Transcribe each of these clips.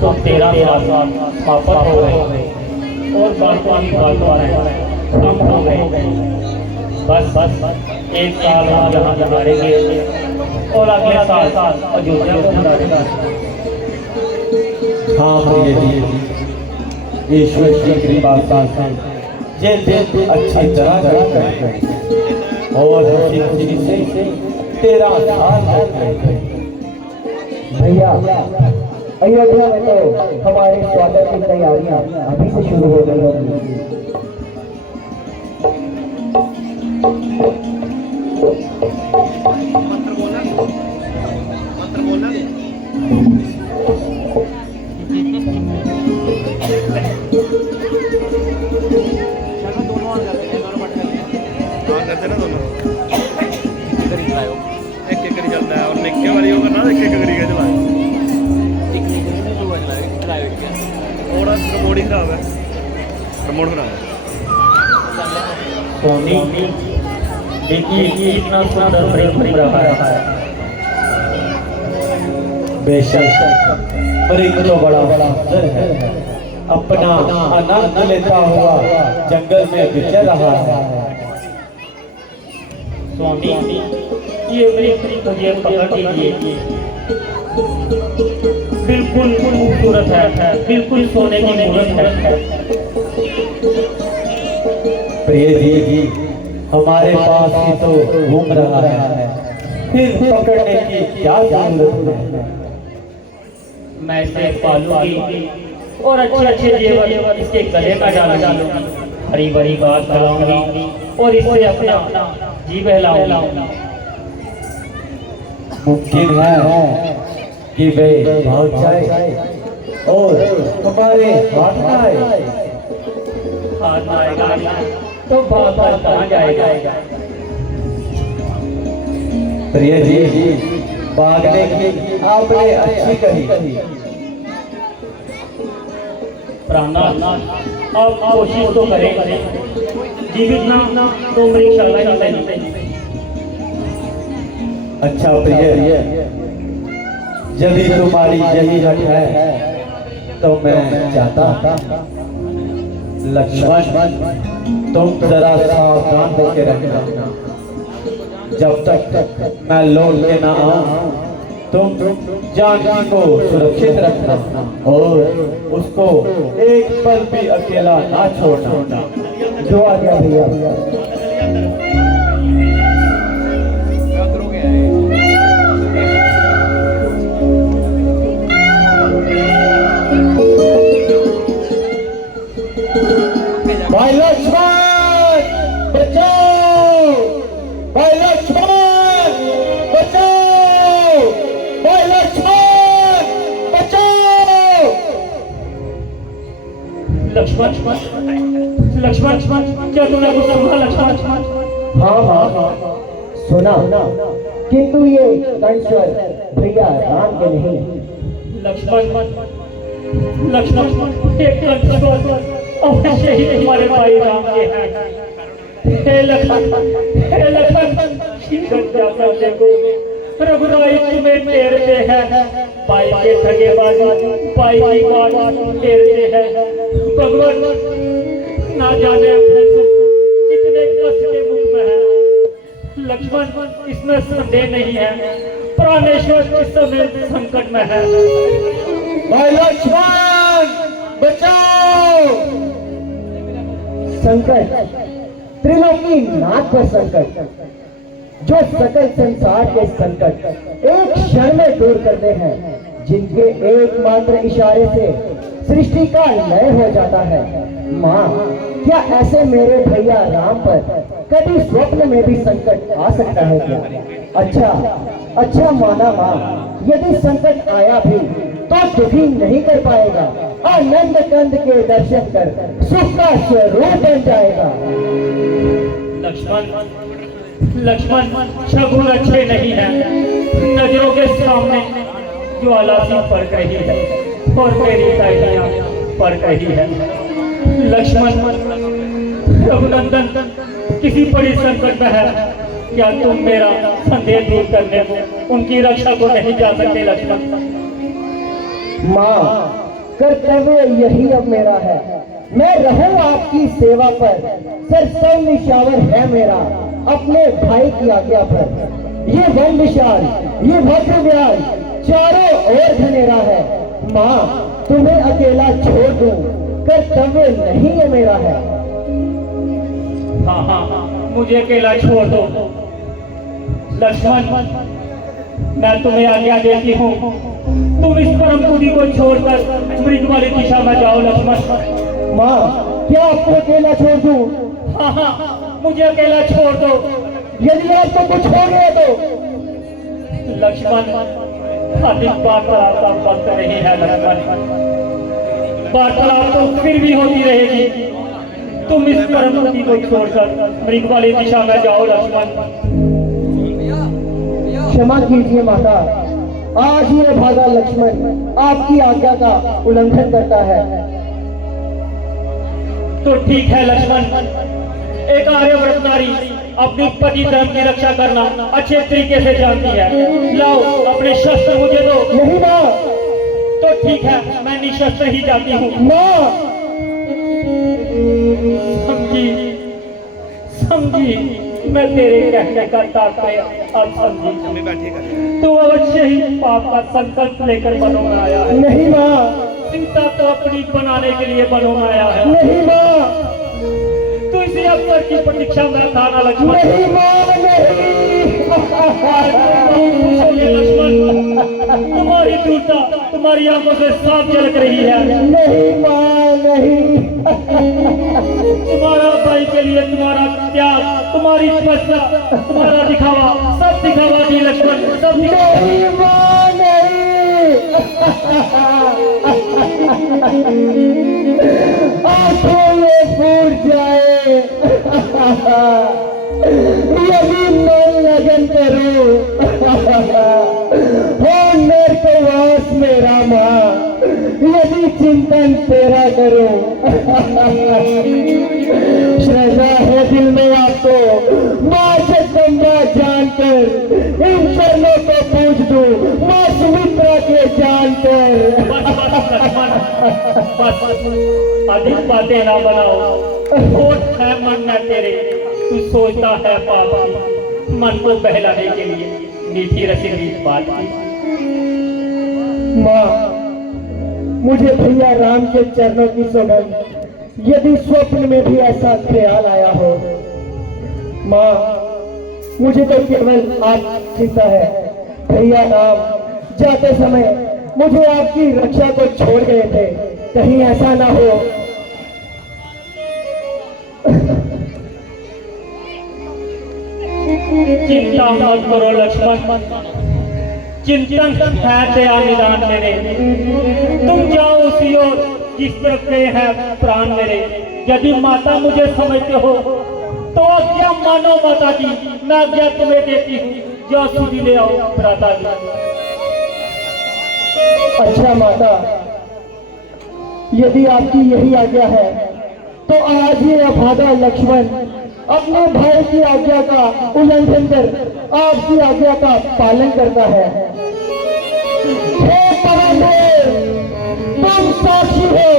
तो 13 साल समाप्त हो गए और बातों की बातों कम हो गए। बस एक साल हम यहाँ गुजारेंगे और अगले साल अयोध्या को गुजारेंगे। हाँ प्रिय जी, ईश्वर की कृपा से ये दिन अच्छी तरह कट और खुशी खुशी से 13 साल कट गए। भैया अयोध्या में तो हमारे स्वागत की तैयारियां अभी से शुरू हो गई होंगी। करते ना दोनों एक एक करी चलता है और निक्के वाली होगा ना एक एक करी का चलाए थोड़ा प्रमोड ही खराब है, प्रमोड खराब है। सोनी देखिए इतना सुंदर प्रेम रहा है। बेशक प्रेम तो बड़ा सुंदर है, अपना आनंद लेता हुआ जंगल में विचर रहा है। स्वामी ये मेरी मुझे पकड़ लीजिए, बिल्कुल खूबसूरत है, बिल्कुल सोने की मूरत है। प्रिय जी हमारे पास ही तो घूम रहा है, फिर पकड़ने की क्या जरूरत है। मैं इसे पालूंगी और अच्छे जेवर इसके गले में डालूंगी, हरी भरी घास खिलाऊंगी और इससे अपना जी बहलाऊंगी। मुमकिन है कि वे भाग जाए और हमारे हाथ में आए। हाथ में आएगा तो भाग कहाँ जाएगा। प्रिय जी भागने की आपने अच्छी कही। प्राणनाथ आप कोशिश तो करें, जीवित ना तो मेरी क्षमा नहीं। अच्छा प्रिय, यदि तुम्हारी यही हट है तो मैं चाहता लक्ष्मण तुम जरा सावधान होकर रहना। जब तक मैं लौट के ना आऊं तुम जानकी को सुरक्षित रखना और उसको एक पल भी अकेला ना छोड़ना। जो आ गया भैया। भाई लक्ष्मण बचाओ, भाई लक्ष्मण बचाओ, भाई लक्ष्मण बचाओ। लक्ष्मण क्या तुमने कुछ सुना लक्ष्मण? हाँ सुना, किंतु ये कंसर भैया राम के नहीं। लक्ष्मण एक कंसर अवश्य ही तुम्हारे भाई राम के हैं। हे लक्ष्मण शीघ्र जाकर देखो, रघुराई तुम्हें घेरते हैं, भाई के ठगेबाजी भाई की बात घेरते हैं। भगवान ना जाने अपने सुख कितने कष्ट के मुख में है। लक्ष्मण इसमें संदेह नहीं है, प्राणेश्वर इस समय संकट में है। भाई लक्ष्मण बचाओ। संकट, त्रिलोकी नाथ पर संकट, जो सकल संसार के संकट एक क्षण में दूर करते हैं, जिनके एकमात्र इशारे से सृष्टि का लय हो जाता है। माँ, क्या ऐसे मेरे भैया राम पर कभी स्वप्न में भी संकट आ सकता है क्या? अच्छा माना माँ, यदि संकट आया भी तो दुखी नहीं कर पाएगा, आनंद कंद के दर्शन कर सुख का स्वरूप बन जाएगा। लक्ष्मण शगुन अच्छे नहीं है, नजरों के सामने ज्वाला सी पड़ रही है और मेरी ताइयां पड़ रही है। लक्ष्मण रघुनंदन किसी बड़ी संकट में है, क्या तुम मेरा संदेह दूर करने को उनकी रक्षा को नहीं जा सकते? लक्ष्मण माँ, कर्तव्य यही अब मेरा है। मैं रहूं आपकी सेवा पर, सर सब निशावर है मेरा अपने भाई की आज्ञा पर। ये वन विशाल, ये भद्र व्याल चारों ओर घनेरा है। माँ तुम्हें अकेला छोड़ दूं, कर्तव्य नहीं है मेरा है। हाँ हाँ, मुझे अकेला छोड़ दो लक्ष्मण, मैं तुम्हें आज्ञा देती हूँ, तुम इस परम कुटी को छोड़कर मृग वाली दिशा में जाओ लक्ष्मण। माँ क्या आपको अकेला छोड़ दूं? हाँ हाँ, मुझे अकेला छोड़ दो। यदि आपको कुछ हो गया तो? लक्ष्मण अधिक वार्तालाप बंद नहीं है लक्ष्मण, वार्तालाप तो फिर भी होती रहेगी। तुम इस परम कुटी को छोड़कर मृग वाली दिशा में जाओ लक्ष्मण। क्षमा कीजिए माता, आज ये भागा लक्ष्मण आपकी आज्ञा का उल्लंघन करता है। तो ठीक है लक्ष्मण, एक आर्यव्रत नारी अपनी पति धर्म की रक्षा करना अच्छे तरीके से जानती है। लाओ अपने शस्त्र मुझे दो। नहीं माँ। तो ठीक है, मैं निशस्त्र ही जाती हूँ। माँ समझी समझी, मैं तेरे कहने का तात्पर्य अब समझी। मम्मी बैठिए कर। तू अवश्य ही पाप का संकल्प लेकर बनों में आया है। नहीं माँ। सीता को अपनी बनाने के लिए बनों में आया है। नहीं माँ। तू इसी अवसर की प्रतीक्षा में था ना लक्ष्मण। नहीं माँ नहीं। लक्ष्मण, तुम्हारी दूरता तुम्हारी आंखों से साफ झलक रही है। नहीं माँ नहीं। तुम्हारा भाई के लिए तुम्हारा त्याग, तुम्हारी तपस्या, तुम्हारा दिखावा, सब दिखावा थी लक्ष्मण, सब दिखावा। नहीं माँ नहीं। आंखों में फूट जाए यदि मन लगन करो हो नरकवास मेरा माँ, यदि चिंतन तेरा करो। श्रद्धा है दिल में आपको माँ जगदम्बा जानकर, इन चरणों को पूज दूं माँ सुमित्रा के जानकर। बस लक्ष्मण, बस अधिक बातें ना बनाओ। होठ है मन में तेरे, तू सोचता है पाप की, मन को बहलाने के लिए मीठी रसीली बात की। माँ मुझे भैया राम के चरणों की सुगंध यदि स्वप्न में भी ऐसा ख्याल आया हो, माँ मुझे तो केवल आप चिंता है। भैया राम जाते समय मुझे आपकी रक्षा को छोड़ गए थे, कहीं ऐसा ना हो। चिंता मत करो लक्ष्मण, चिंतन है दया निदान मेरे। तुम जाओ उसी ओर जिस तरफ गए हैं प्राण मेरे। यदि माता मुझे समझते हो तो आज्ञा मानो माता की, मैं आज्ञा तुम्हें देती हूँ, जाओ सूदी ले आओ भ्राता जी। अच्छा माता, यदि आपकी यही आज्ञा है तो आज ये अभागा लक्ष्मण अपने भाई की आज्ञा का उल्लंघन कर आपकी आज्ञा का पालन करता है। हे पवनदेव तुम साक्षी हो,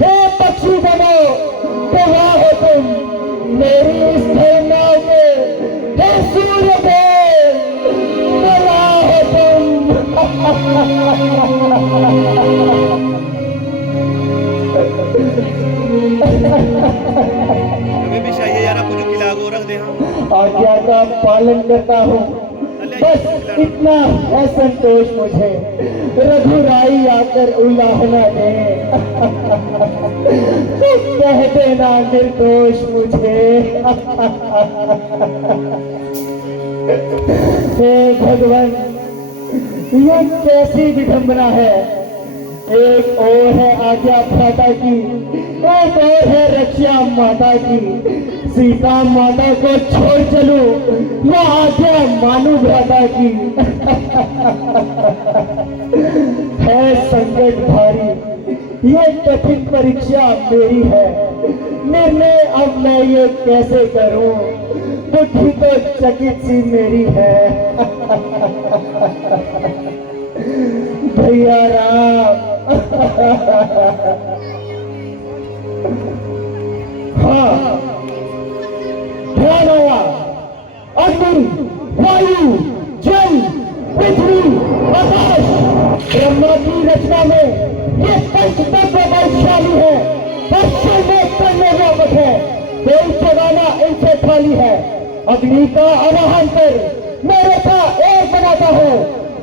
हे पक्षी बनो गवाह हो तुम मेरी इस नाव में, हे सूर्य देव गवाह हो तुम। मम्मी भी चाहिए यार, आपको जो खिला वो रख दे। हम आज्ञा का पालन करता हूँ, बस इतना है संतोष मुझे। रघुराई आकर उलाहना दे तो कह देना निर्दोष मुझे। हे भगवान, ये कैसी विडंबना है। एक और है आज्ञा भ्राता की, एक और है रक्षा माता की। सीता माता को छोड़ चलूं या आज्ञा मानू भ्राता की। है संकट भारी, ये कठिन परीक्षा मेरी है। निर्णय अब मैं ये कैसे करूं, बुद्धि तो चकित सी मेरी है। भैया राम हाँ, ध्यान आया। अग्नि, वायु, जल, पृथ्वी, आकाश, ब्रह्मा की रचना में ये पंचतत्व बलशाली है, पश्चिम में करने व्यापक है, कोई जगाना इनसे खाली है। अग्नि का आवाहन कर मेरे का एक बनाता हूँ,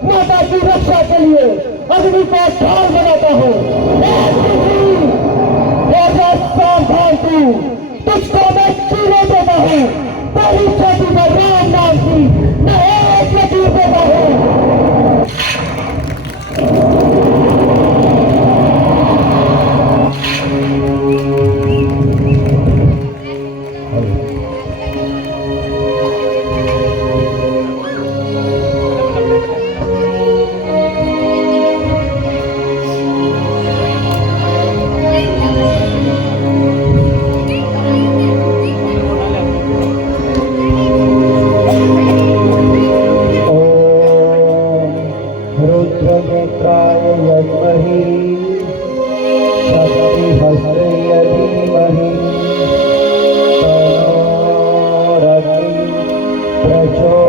माता की रक्षा के लिए अग्नि का ढाल बनाता हूँ। सावधान तू, तुझको मैं चीरे देता हूँ, तेरी छाती में राम नाम की मैं एक लकीर देता हूँ। रुद्रनेत्राय यद्महि शक्तिहस्ताय धीमहि तन्नो रवि प्रचोदयात्।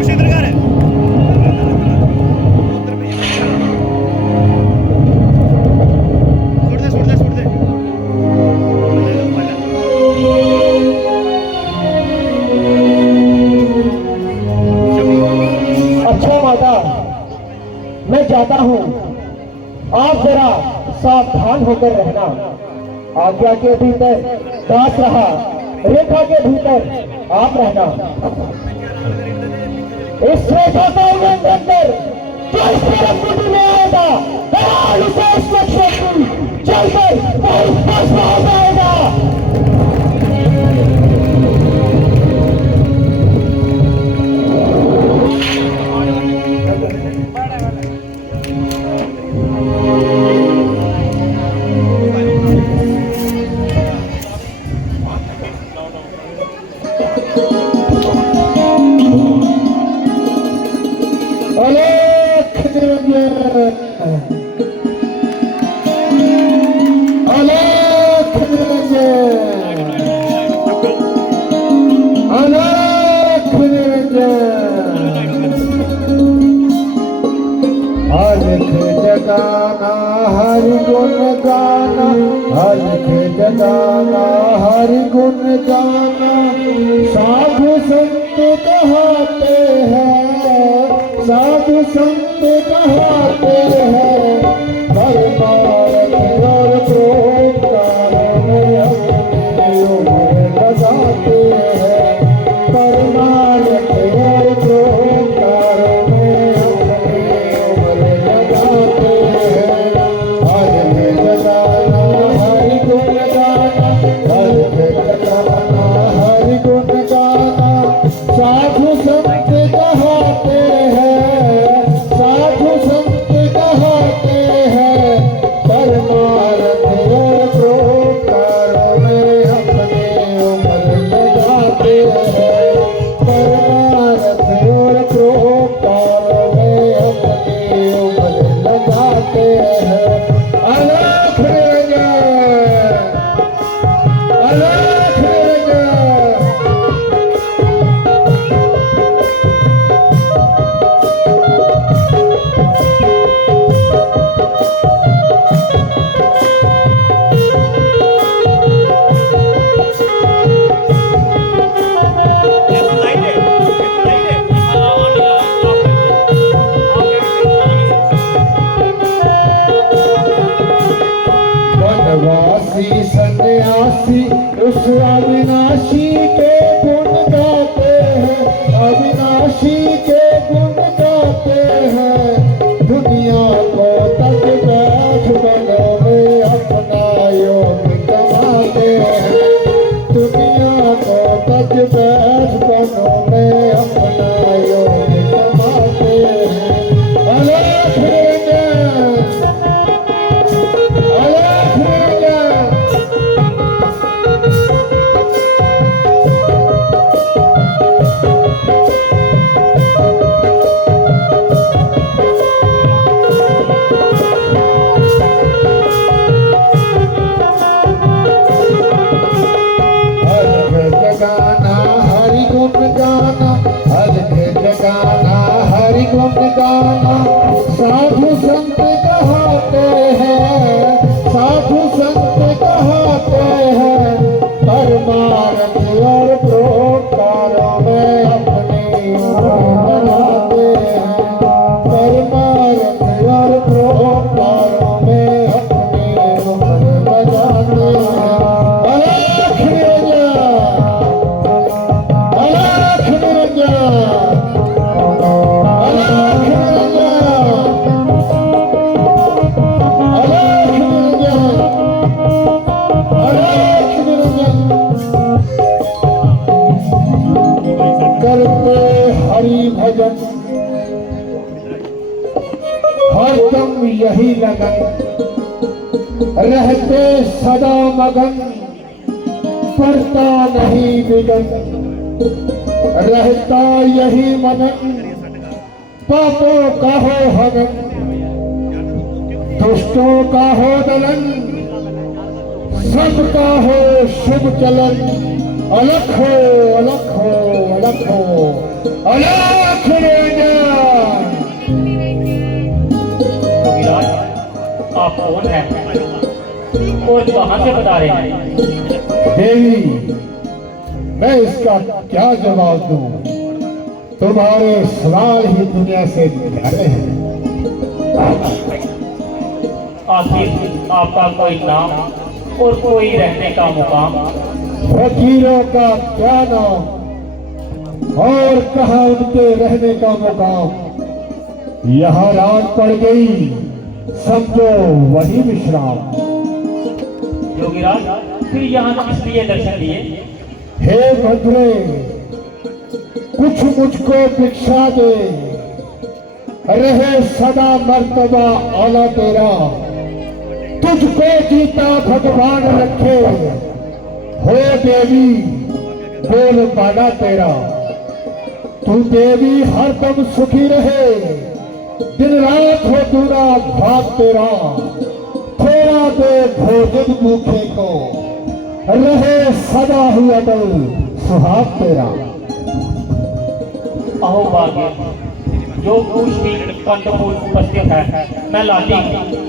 उसी प्रकार है छोड़ दे अच्छा माता, मैं जाता हूँ, आप जरा सावधान होकर रहना। आज्ञा के भीतर दास रहा, रेखा के भीतर आप रहना। इस रेखा का उल्लंघन कर जो इस परम में आएगा, दयालु से इस लक्ष्य की चलकर बहुत भस्म हो जाएगा। अलेख निरंजन, अलेख निरंजन, अलेख निरंजन। अलख जगाना हरि गुण गाना, अलख जगाना हरि गुण गाना। साधु संत कहते हैं, साधु संत कहते हैं, परमार्थ और प्रोपकार में अपने उम्र लगाते हैं। परमार्थ और प्रोपकार में अपने उम्र लगाते हैं। अलख जगाना हरि गुण गाना, अलख जगाना हरि गुण गाना। साधु संत कहते हैं, साधु संत कहते हैं, परमार्थ और प्रोपकार में अपने उम्र लगाते हैं। परमार्थ और प्रोपकार में अपनी उम्र लगाते हैं। अलख निरंजन, अलख निरंजन। वनवासी सन्यासी उस अविनाशी के गुण गाते हैं, अविनाशी के गुण गाते हैं। दुनिया को तक बैठ बनो में अपना योग कमाते हैं। दुनिया को तक बैठ बनो में अपना योग कमाते हैं। अलख निरंजन, भजन, हरदम यही लगन, रहते सदा मगन, पड़ता नहीं विघन, रहता यही मनन, पापों का हो हनन, दुष्टों का हो दलन, सबका हो शुभ चलन, अलख हो अलख हो अलख हो अलख निरंजन। योगीराज, आप कौन हैं और कहां से बता रहे हैं? देवी, मैं इसका क्या जवाब दूं? तुम्हारे सवाल ही दुनिया से न्यारे हैं। आखिर आपका कोई नाम और कोई रहने का मुकाम? फकीरों का क्या नाम और कहाँ उनके रहने का मुकाम? यहाँ रात पड़ गई, समझो वही विश्राम। योगीराज, फिर यहाँ किस लिए दर्शन दिए? हे भद्रे, कुछ मुझको भिक्षा दे, रहे सदा मर्तबा आला तेरा, तुझको जीता भगवान रखे, हो देवी बोल पाना तेरा। तू देवी हरदम सुखी रहे, दिन रात हो दूरा भाग तेरा, थोड़ा दे भोजन भूखे को, रहे सदा ही अटल सुहाग तेरा। अहो भाग्य, जो कुछ भी कंदमूल उपस्थित है मैं लाती हूँ।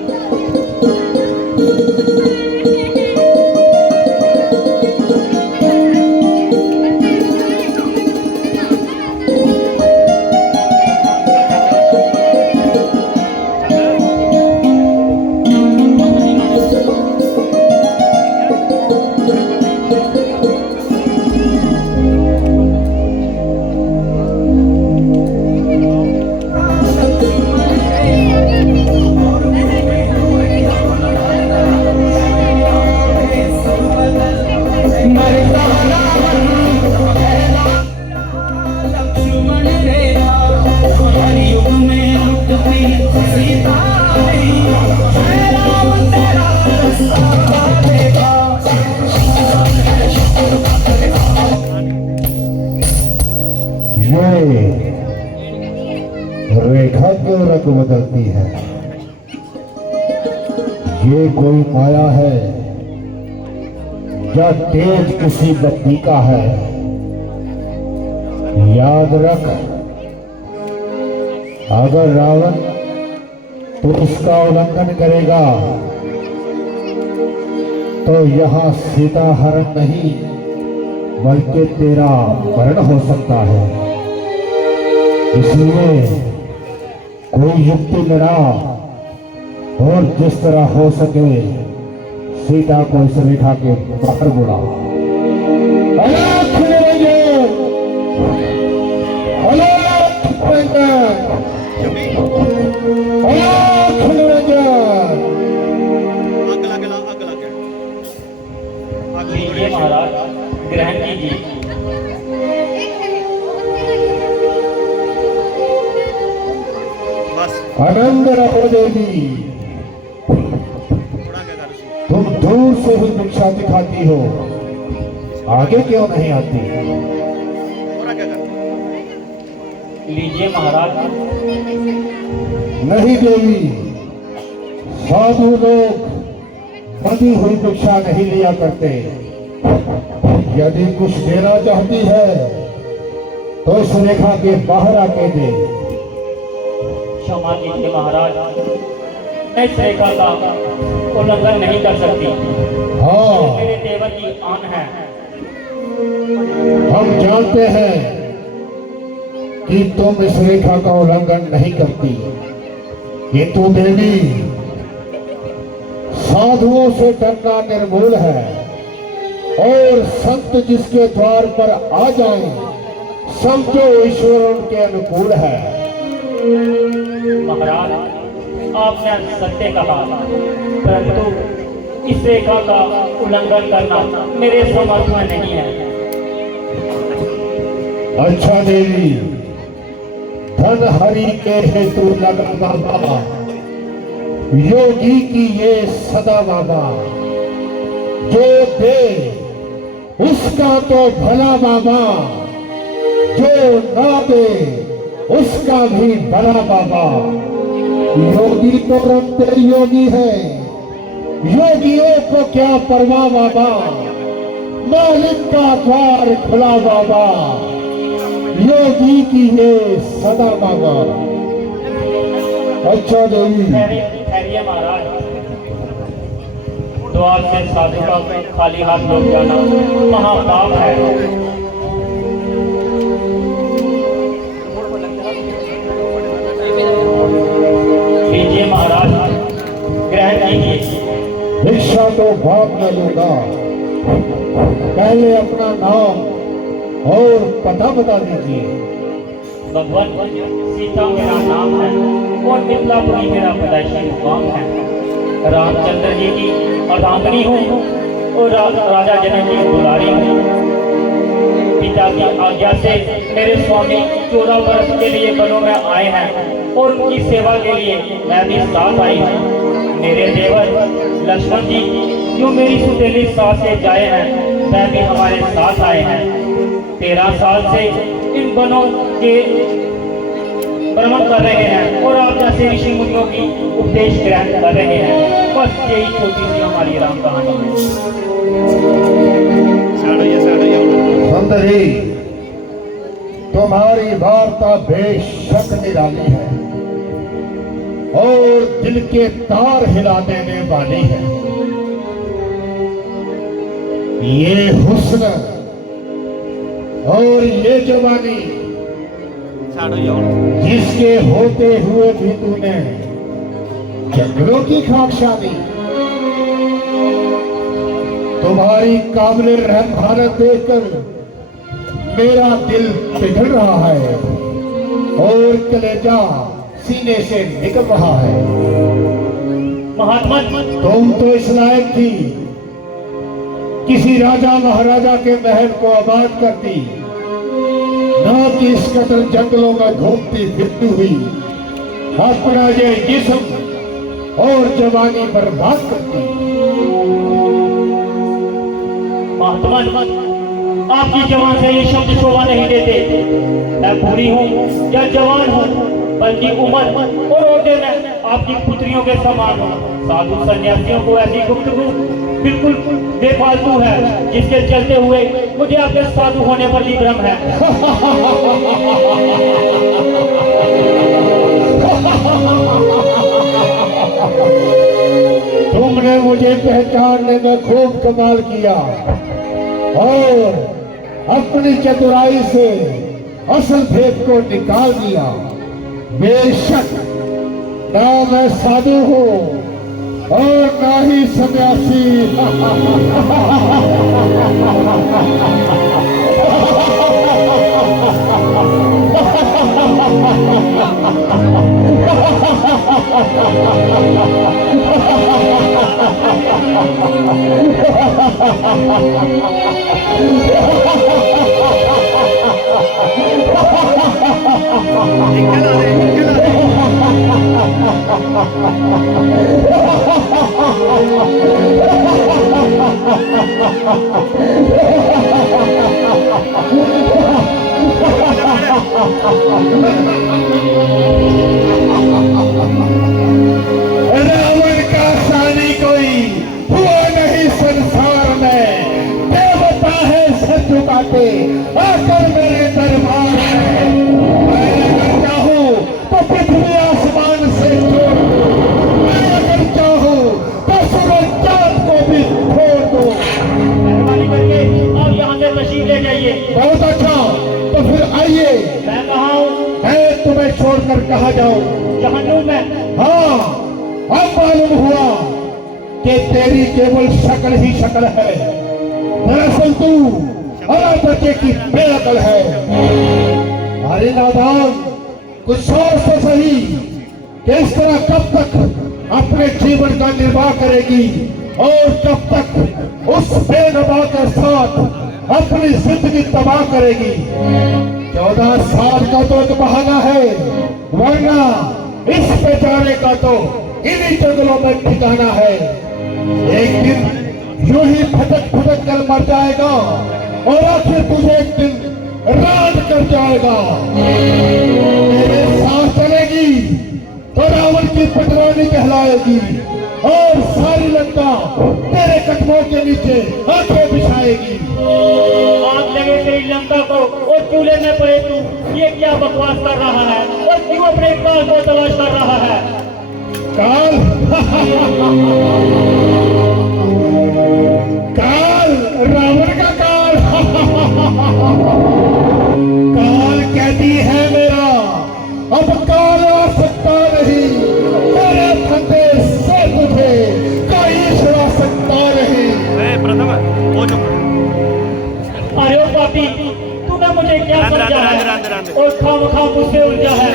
रेखा क्यों रंग बदलती है? ये कोई माया है या तेज किसी बत्ती का है? याद रख, अगर रावण तो इसका उल्लंघन करेगा तो यहाँ सीता हरण नहीं बल्कि तेरा मरण हो सकता है। इसलिए कोई युक्ति लड़ा और जिस तरह हो सके सीता को इस रेखा के बाहर बुला। लीजिए महाराज, ग्रहण कीजिए। आनंद रहो देवी, तुम दूर से ही भिक्षा दिखाती हो, आगे क्यों नहीं आती? लीजिए महाराज। नहीं देवी, साधु लोग बंधी हुई भिक्षा नहीं लिया करते। यदि कुछ देना चाहती है तो इस रेखा के बाहर आके दे। क्षमा कीजिए महाराज, मैं इस रेखा का उल्लंघन नहीं कर सकती। हाँ, मेरे देवर की आन है। हम जानते हैं कि तुम इस रेखा का उल्लंघन नहीं करती, किंतु देवी साधुओं से डरना निर्मूल है और संत जिसके द्वार पर आ जाएं, समझो ईश्वर उनके अनुकूल है। महाराज, आपने सत्य कहा, परंतु इस रेखा का उल्लंघन करना मेरे समर्थ में नहीं है। अच्छा देवी, धन हरि के हेतु लगा बाबा, योगी की ये सदा बाबा। जो दे उसका तो भला बाबा, जो ना दे उसका भी भला बाबा। योगी तो रमते योगी है, योगियों को क्या परवाह बाबा, मालिक का द्वार खुला बाबा, योगी की ये सदा बाबा। अच्छा देवी, ठहरिए महाराज, द्वार से साधु का खाली हाथ लौट जाना महापाप है। लीजिए महाराज, ग्रहण कीजिए। भिक्षा तो भाग में लूंगा, पहले अपना नाम और पता बता दीजिए। भगवान, सीता मेरा नाम है और मिथिलापुरी मेरा पैदाइशी मुकाम है। रामचंद्र जी की अर्धांगिनी हूँ और राजा जनक की दुलारी हूँ। पिता की आज्ञा से मेरे स्वामी 14 वर्ष के लिए वनों में आए हैं और उनकी सेवा के लिए मैं भी साथ आई हूँ। मेरे देवर लक्ष्मण जी जो मेरी सुतेली सास से जाए हैं, वह भी हमारे साथ आए हैं। 13 साल से इन वनों के भ्रमण कर रहे हैं और आप जैसे ऋषि मुनियों की उपदेश ग्रहण कर रहे हैं। बस यही छोटी सी हमारी राम कहानी है। सुंदरी, तुम्हारी वार्ता बेशक निराली है और दिल के तार हिला देने वाली है। ये हुस्न और ये जवानी जिसके होते हुए भी तूने जंगलों की खाकशानी, तुम्हारी काबिल रहम हालत देखकर मेरा दिल पिघल रहा है और कलेजा सीने से निकल रहा है। महात्मा, तुम तो इस लायक थी किसी राजा महाराजा के महल को आबाद करती, ना कि इस कतर जंगलों में घूमती फिरती हुई अपना ये जिस्म और जवानी बर्बाद करती। महात्मा, आपकी जवान से ये शब्द शोभा नहीं देते। मैं बूढ़ी हूँ या जवान हूँ, बल्कि उम्र और ओहदे में आपकी पुत्रियों के समान हूँ। साधु सन्यासियों को ऐसी गुफ्तगू बिल्कुल बेफालतू है, जिसके चलते हुए मुझे आपके साधु होने पर भी भ्रम है। तुमने मुझे पहचानने में खूब कमाल किया और अपनी चतुराई से असल भेद को निकाल दिया। बेशक ना मैं साधु हूँ और ना ही सन्यासी। रावण का सानी कोई हुआ नहीं संसार में, देवता है सच झुकाते आकर मेरे दरबार में। मैं अगर चाहूं तो पृथ्वी आसमान से जोड़ दूं, मैं अगर चाहूं तो सूरज चांद को भी छोड़ दूं। मेहरबानी करके आप यहाँ से तशरीफ ले जाइए। बहुत अच्छा, तो फिर आइए। मैं कहाँ हूँ? मैं तुम्हें छोड़कर कहाँ जाऊं? जहन्नुम में। हाँ, अब मालूम हुआ कि तेरी केवल शक्ल ही शक्ल है, दरअसल तू अरब बच्चे की बेअकल है। अरे नादान, कुछ सोच तो सही कि इस तरह कब तक अपने जीवन का निर्वाह करेगी और कब तक उस बेनवा के साथ अपनी जिंदगी तबाह करेगी। 14 साल का तो एक बहाना है, वरना इस बेचारे का तो इन्हीं जंगलों में ठिकाना है। एक दिन यूं ही भटक भटक कर मर जाएगा और आखिर तुझे एक दिन राज कर जाएगा। तेरे साथ चलेगी तो रावण की पटरानी कहलाएगी और सारी लंका तेरे कदमों के नीचे आंखें बिछाएगी। आग लगे तेरी लंका को और चूल्हे में पड़े तू, ये क्या बकवास कर रहा है और क्यों अपने काल को तलाश कर रहा है? काल काल रावण का काल काल कहती है मेरा अब काल आ सकता नहीं, मेरे धंधे से तुझे कोई छुड़ा सकता नहीं। प्रथम वो जो अरे ओ पापी, तूने मुझे क्या समझा है और खामखा मुझसे उलझा है?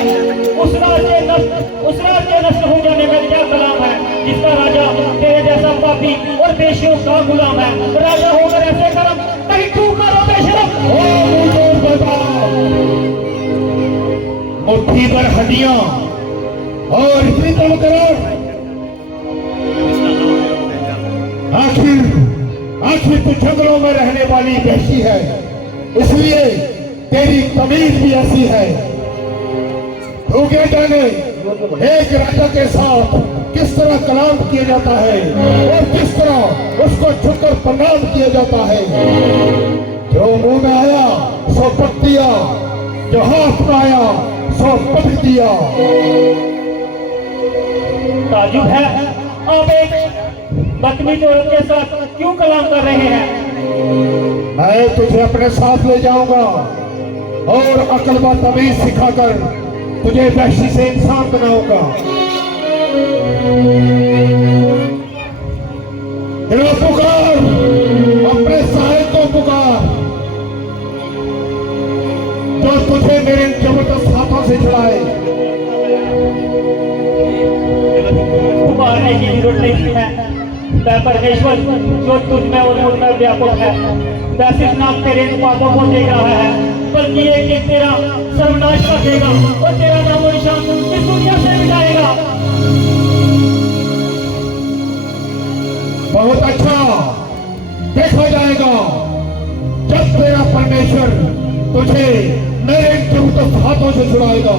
उस राज्य नष्ट हो जाने में क्या कलाम है जिसका राजा तेरे जैसा पापी और बेशियों का गुलाम है? राजा होकर ऐसे करम कहीं तू करो बेशरम। ओ मुझे बता, मुट्ठी भर हड्डियां और इतनी कम करो। आखिर तू जंगलों में रहने वाली वहशी है, इसलिए तेरी तमीज भी ऐसी है। तू क्या जाने एक राजा के साथ किस तरह कलाम किया जाता है और किस तरह उसको झुककर प्रणाम किया जाता है। जो मुंह में आया सो पट दिया, जो हाथ में आया सो पट दिया। ताजुब है आप एक बदतमीज औरत के साथ क्यों कलाम कर रहे हैं? मैं तुझे अपने साथ ले जाऊंगा और अकल व तमीज सिखाकर तुझे वहशी से इंसान बनाऊंगा। तेरा पुकार, अपने साहिब को पुकार जो तुझे मेरे जबरदस्त हाथों से छुड़ाए। तुम्हारे की जरूरत नहीं है, मैं परमेश्वर जो तुझ में और मुझ में व्यापक है, वह सिर्फ ना तेरे पापों को देख रहा है बल्कि एक एक तेरा सर्वनाश कर देगा और तेरा नाम और निशान इस दुनिया से मिटाएगा। बहुत अच्छा, देखा जाएगा जब तेरा परमेश्वर तुझे मेरे जबरदस्त हाथों से छुड़ाएगा।